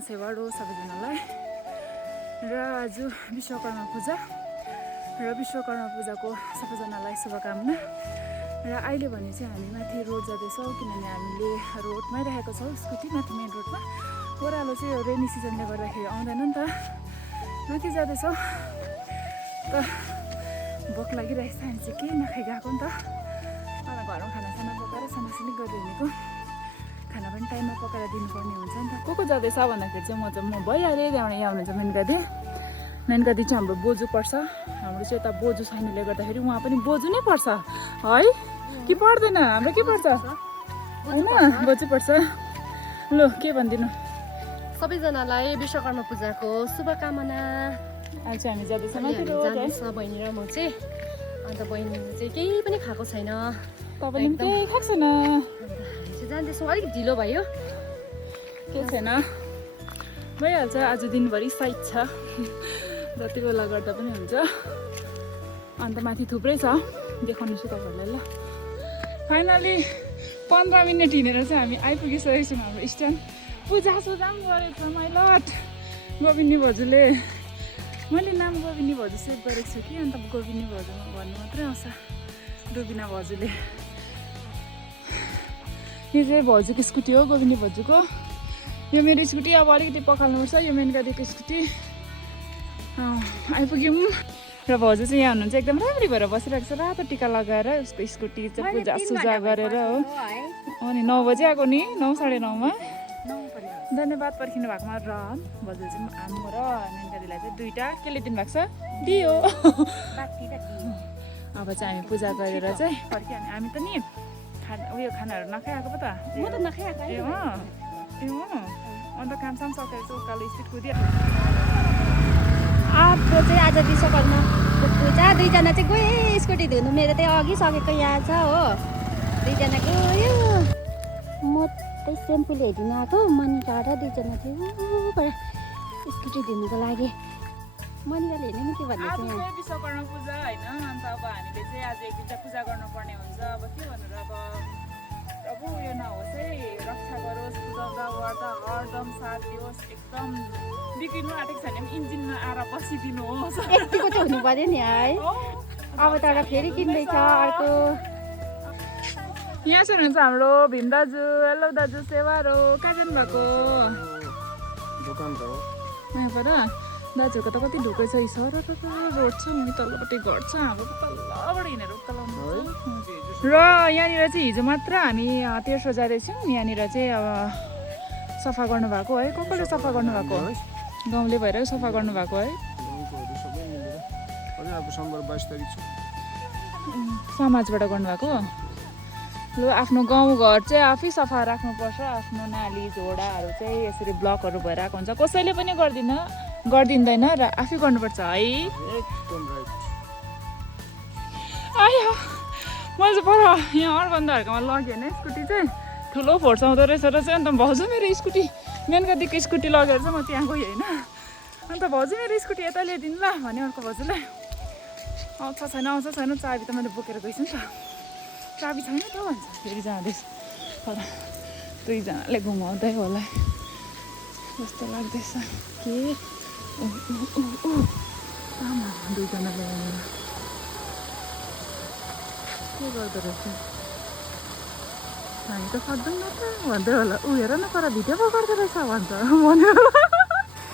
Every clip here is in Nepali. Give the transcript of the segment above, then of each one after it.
सेवाड हो सबैजनालाई। र आज विश्वकर्मा पूजा र विश्वकर्मा पूजाको सबैजनालाई शुभकामना। र अहिले भने चाहिँ हामी माथि रोड जाँदैछौँ किनभने हामीले रोडमै राखेको छौँ स्कुटी माथि मेन रोडमा। ओह्रालो चाहिँ यो रेनी सिजनले गर्दाखेरि आउँदैन नि त, माथि जाँदैछौँ। त भोक लागिरहेछ, हामी चाहिँ केही नखाइ गएको नि त। घरमा खानासाना पकाएर सानासिनी गरेर हिँडेको, खाना पनि टाइममा पकाएर दिनुपर्ने हुन्छ नि त। को जाँदैछ भन्दाखेरि चाहिँ म भइहालेँ। त्यहाँबाट यहाँ हुनुहुन्छ मेनकादी। मेनकादी चाहिँ हाम्रो बोजू पर्छ। हाम्रो चाहिँ यता बोजू छैनले गर्दाखेरि उहाँ पनि बोजू नै पर्छ है कि पर्दैन? हाम्रो के पर्छ होइन, बोजू पर्छ। ल के भनिदिनु सबैजनालाई विश्वकर्मा पूजाको शुभकामना। आज चाहिँ हामी जाँदैछौँ माथि रोड है। बहिनी र म चाहिँ, अन्त बहिनीले चाहिँ केही पनि खाएको छैन, तपाईँले पनि केही खाएको छैन। जाँदैछौँ। अलिक ढिलो भयो, केही छैन, भइहाल्छ। आज दिनभरि साइड छ, जति बेला गर्दा पनि हुन्छ। अन्त माथि थुप्रै छ, देखाउनु छु तपाईँहरूलाई। ल फाइनली 15 मिनट हिँडेर चाहिँ हामी आइपुगिसकेको छौँ हाम्रो स्ट्यान्ड। पूजा सुजा पनि गरेको छ माइलट गोविनी भजुले। मैले नाम गोविनी भजु सेभ गरेको छु कि, अन्त गोविनी भजु भन्नु मात्रै आउँछ रुबिना भजुले। यो चाहिँ भजुको स्कुटी हो, गोविनी भजुको। यो मेरो स्कुटी अब अलिकति पखाल्नुपर्छ। यो मेनकादीको स्कुटी आइपुग्यौँ। र भजु चाहिँ यहाँ हुनुहुन्छ, एकदम राम्ररी भएर बसिरहेको छ, रातो टिका लगाएर। उसको स्कुटी चाहिँ पूजा सुजा गरेर हो। अनि 9 बजी आएको नि, 9 साढे 9मा। धन्यवाद पर्खिनु भएकोमा। र भजु चाहिँ आम्मो र मेनकादीलाई चाहिँ 2टा केले दिनुभएको छ, दियो। अब चाहिँ हामी पूजा गरेर चाहिँ फर्कियो। हामी त नि उयो खानाहरू नखाइआएको पो त। म त नखाएको। ए अन्त कामसाम सकेर चाहिँ उकालो स्पिड कुदियो। आफ्नो चाहिँ आज विश्वकर्मा पूजा, दुईजना चाहिँ गयो स्कुटी धुनु। मेरो चाहिँ अघि सकेको यहाँ छ हो, दुईजना गयो। म चाहिँ सेम्पूले हेरिदिनु आएको, मनिका र दुईजना चाहिँ उबाट स्कुटी धुनुको लागि। मनिकाले हेर्नु नि के भन्दैछ आज यहाँ। चाहिँ विश्वकर्मा पूजा होइन, अन्त अब हामीले चाहिँ आज एक दुईवटा पूजा गर्नुपर्ने हुन्छ। अब के भन्नु र, अब प्रभु यो नहोस् है, रक्षा गरोस्, बुझाउँदा ओर्दा हरदम साथ दियोस्। एकदम बिग्रिनु आँटेको छैन भने इन्जिनमा आएर बसिदिनुहोस्। यतिको चाहिँ हुनु पर्यो नि है। अब तर फेरि किन्दैछ अर्को। यहाँ चाहिँ हुनुहुन्छ हाम्रो भीम दाजु। हेलो दाजु, सेवारो कहाँ जानु भएको? दोकान त हो यहाँ पर दाजुहरूको त कति ढुकै छ। सर रोड छ, मुनि तल्लोपट्टि घर छ, हाम्रो तल्लोबाट हिँडेर उकालो आउनु। र यहाँनिर चाहिँ हिजो मात्र हामी तेर्सो जाँदैछौँ। यहाँनिर चाहिँ अब सफा गर्नुभएको है। कसले सफा गर्नुभएको? गाउँले भएर सफा गर्नुभएको है। गाउँकोहरू सबै मिलेर अझै अब सोमबार 22 तारिक छ। समाजबाट गर्नुभएको। लु आफ्नो गाउँघर चाहिँ आफै सफा राख्नुपर्छ। आफ्नो नाली झोडाहरू चाहिँ यसरी ब्लकहरू भएर आएको हुन्छ, कसैले पनि गरिदिँदैन र आफै गर्नुपर्छ है। एकदम राइट। आयो मैले चाहिँ पर यहाँ अरबन्दाहरूकोमा लगेँ होइन स्कुटी चाहिँ, ठुलो फोर्स आउँदो रहेछ र चाहिँ। अन्त भाउजू मेरो स्कुटी, मेनकादीको स्कुटी लगेर चाहिँ म त्यहाँ गएँ होइन। अन्त भाउजू मेरो स्कुटी यता ल्याइदिनु ल भने अर्को भाउजूलाई। आउँछ छैन, चाबी त मैले बोकेर गएछु नि त। चाबी छैन त भन्छ, फेरि जाँदैछ। तर दुईजनाले घुमाउँदै होला जस्तो लाग्दैछ। के आमा दुईजनाले के गर्दो रहेछ? हामी त सक्दैन त भन्दै होला। ऊ हेर न पर भिडियो पो गर्दो रहेछ भन्छ भन्यो।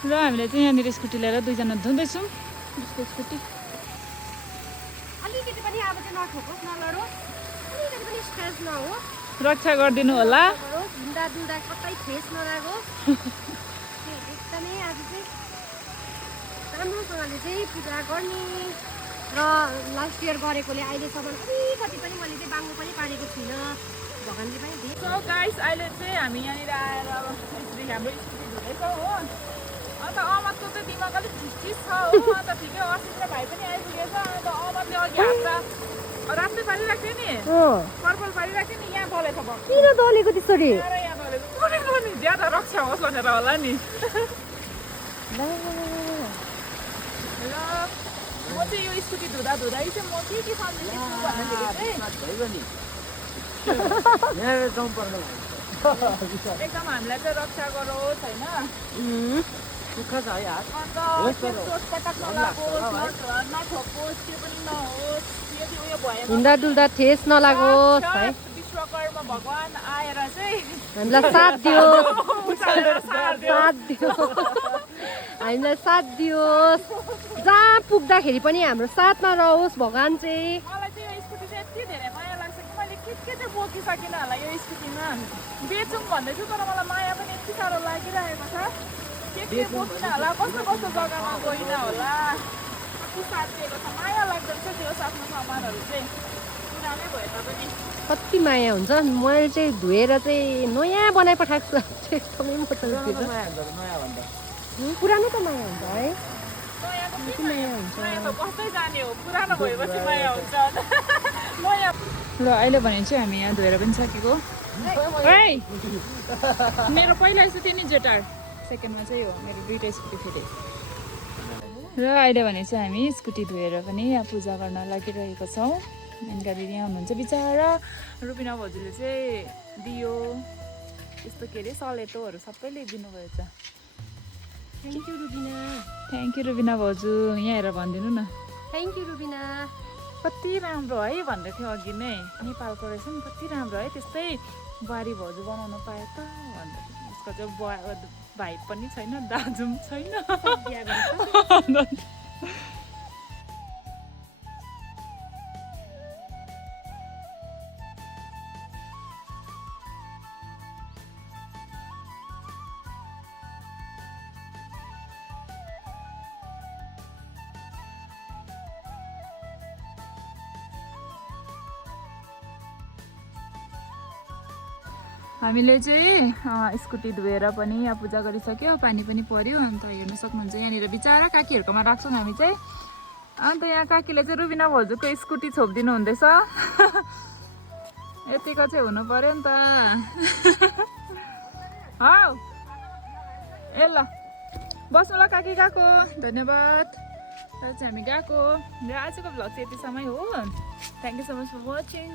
र हामीले चाहिँ यहाँनिर स्कुटी लिएर दुईजना धुँदैछौँ उसको स्कुटी। अलिकति पनि अब चाहिँ नठोकोस्, नलडोस्, अलिकति पनि स्ट्रेस नहोस्, रक्षा गरिदिनु होला। हिँड्दा डुल्दा कतै ठेस नलागोस्। एकदमै आज चाहिँ राम्रोसँगले चाहिँ पूजा गर्ने। र लास्ट इयर गरेकोले अहिलेसम्म अलिकति पनि मैले चाहिँ बाङ्गो पनि पारेको छुइनँ, भगवान्ले पनि दिए। सो गाइस अहिले चाहिँ हामी यहाँनिर आएर अब यसरी हाम्रो स्कुटी धुँदैछौँ हो। अन्त अहमदको चाहिँ दिमाग अलिक ठिस छ हो। अन्त ठिकै असित र भाइ पनि आइपुगेछ। अन्त अहमदले अघि हात रातै पारिरहेको थियो नि, पर्पल पारिरहेको थियो नि, यहाँ दलेछ भयो। किन दलेको त्यसरी? यहाँ दलेको कुनै नि ज्यादा रक्षा होस् भनेर होला नि। ल म चाहिँ यो स्कुटी धुँदा चाहिँ म के सम्झिँदैछु भन्दाखेरि चाहिँ यहाँ जाउँ पर्दैन। एकदम हामीलाई चाहिँ रक्षा गरोस् होइन दुःख छ है यार अन्त चोटपटक नलागोस् नठोकोस् त्यो पनि नहोस् यदि उयो भयो हिँड्दा डुल्दा ठेस नलागोस् है विश्वकर्मा भगवान आएर चाहिँ हामीलाई साथ दियोस् उचालेर साथ दियो। हामीलाई साथ दियोस् जहाँ पुग्दाखेरि पनि हाम्रो साथमा रहोस् भगवान चाहिँ मलाई चाहिँ यो स्कुटी चाहिँ यति धेरै माया लाग्छ कि मैले के चाहिँ बोकिसकिनँ होला यो स्कुटीमा बेचौँ भन्दैछु तर मलाई माया पनि यति साह्रो लागिरहेको छ के बोकिनँ होला कस्तो कस्तो जग्गामा गइनँ होला कति साथ दिएको छ माया लाग्दैन छ त्यो आफ्नो सामानहरू चाहिँ पुरानै भए तापनि कति माया हुन्छ मैले चाहिँ धोएर चाहिँ नयाँ बनाइपठाएको छु एकदमै म त नयाँ भन्दा पुरानो त माया हुन्छ है नयाँको के माया हुन्छ नयाँ त कस्तै जाने हो पुरानो भएपछि माया हुन्छ नयाँ ल अहिले भने चाहिँ हामी यहाँ धोएर पनि सकेको मेरो पहिला स्कुटी नि जेटार सेकेन्डमा चाहिँ हो मेरो दुईवटा स्कुटी फेरि र अहिले भने चाहिँ हामी स्कुटी धोएर पनि यहाँ पूजा गर्न लागिरहेको छौँ मेनका दिदी यहाँ हुनुहुन्छ बिचरा रुबिना भाउजूले चाहिँ दियो यस्तो के अरे सलेटोहरू सबैले दिनुभएछ thank you Rubina thank you Rubina भाउजू यहाँ हेरेर भनिदिनु न थ्याङ्क यू रुबिना कति राम्रो है भन्दै थियो अघि नै नेपालको रहेछ नि कति राम्रो है त्यस्तै बुहारी भाउजू बनाउन पाए त भन्दै उसको चाहिँ भाइ पनि छैन दाजु पनि छैन हामीले चाहिँ स्कुटी धोएर पनि यहाँ पूजा गरिसक्यो पानी पनि पर्यो अन्त हेर्न सक्नुहुन्छ यहाँनिर बिचरा काकीहरूकोमा राख्छौँ हामी चाहिँ अन्त यहाँ काकीले चाहिँ रुबिना भाउजूको स्कुटी छोपिदिनु हुँदैछ यतिको चाहिँ हुनु पर्यो नि त हौ ए ल बस्नु ल काकी गएको धन्यवाद र चाहिँ हामी गएको र आजको भ्लग चाहिँ यतिसम्मै हो thank you so much for watching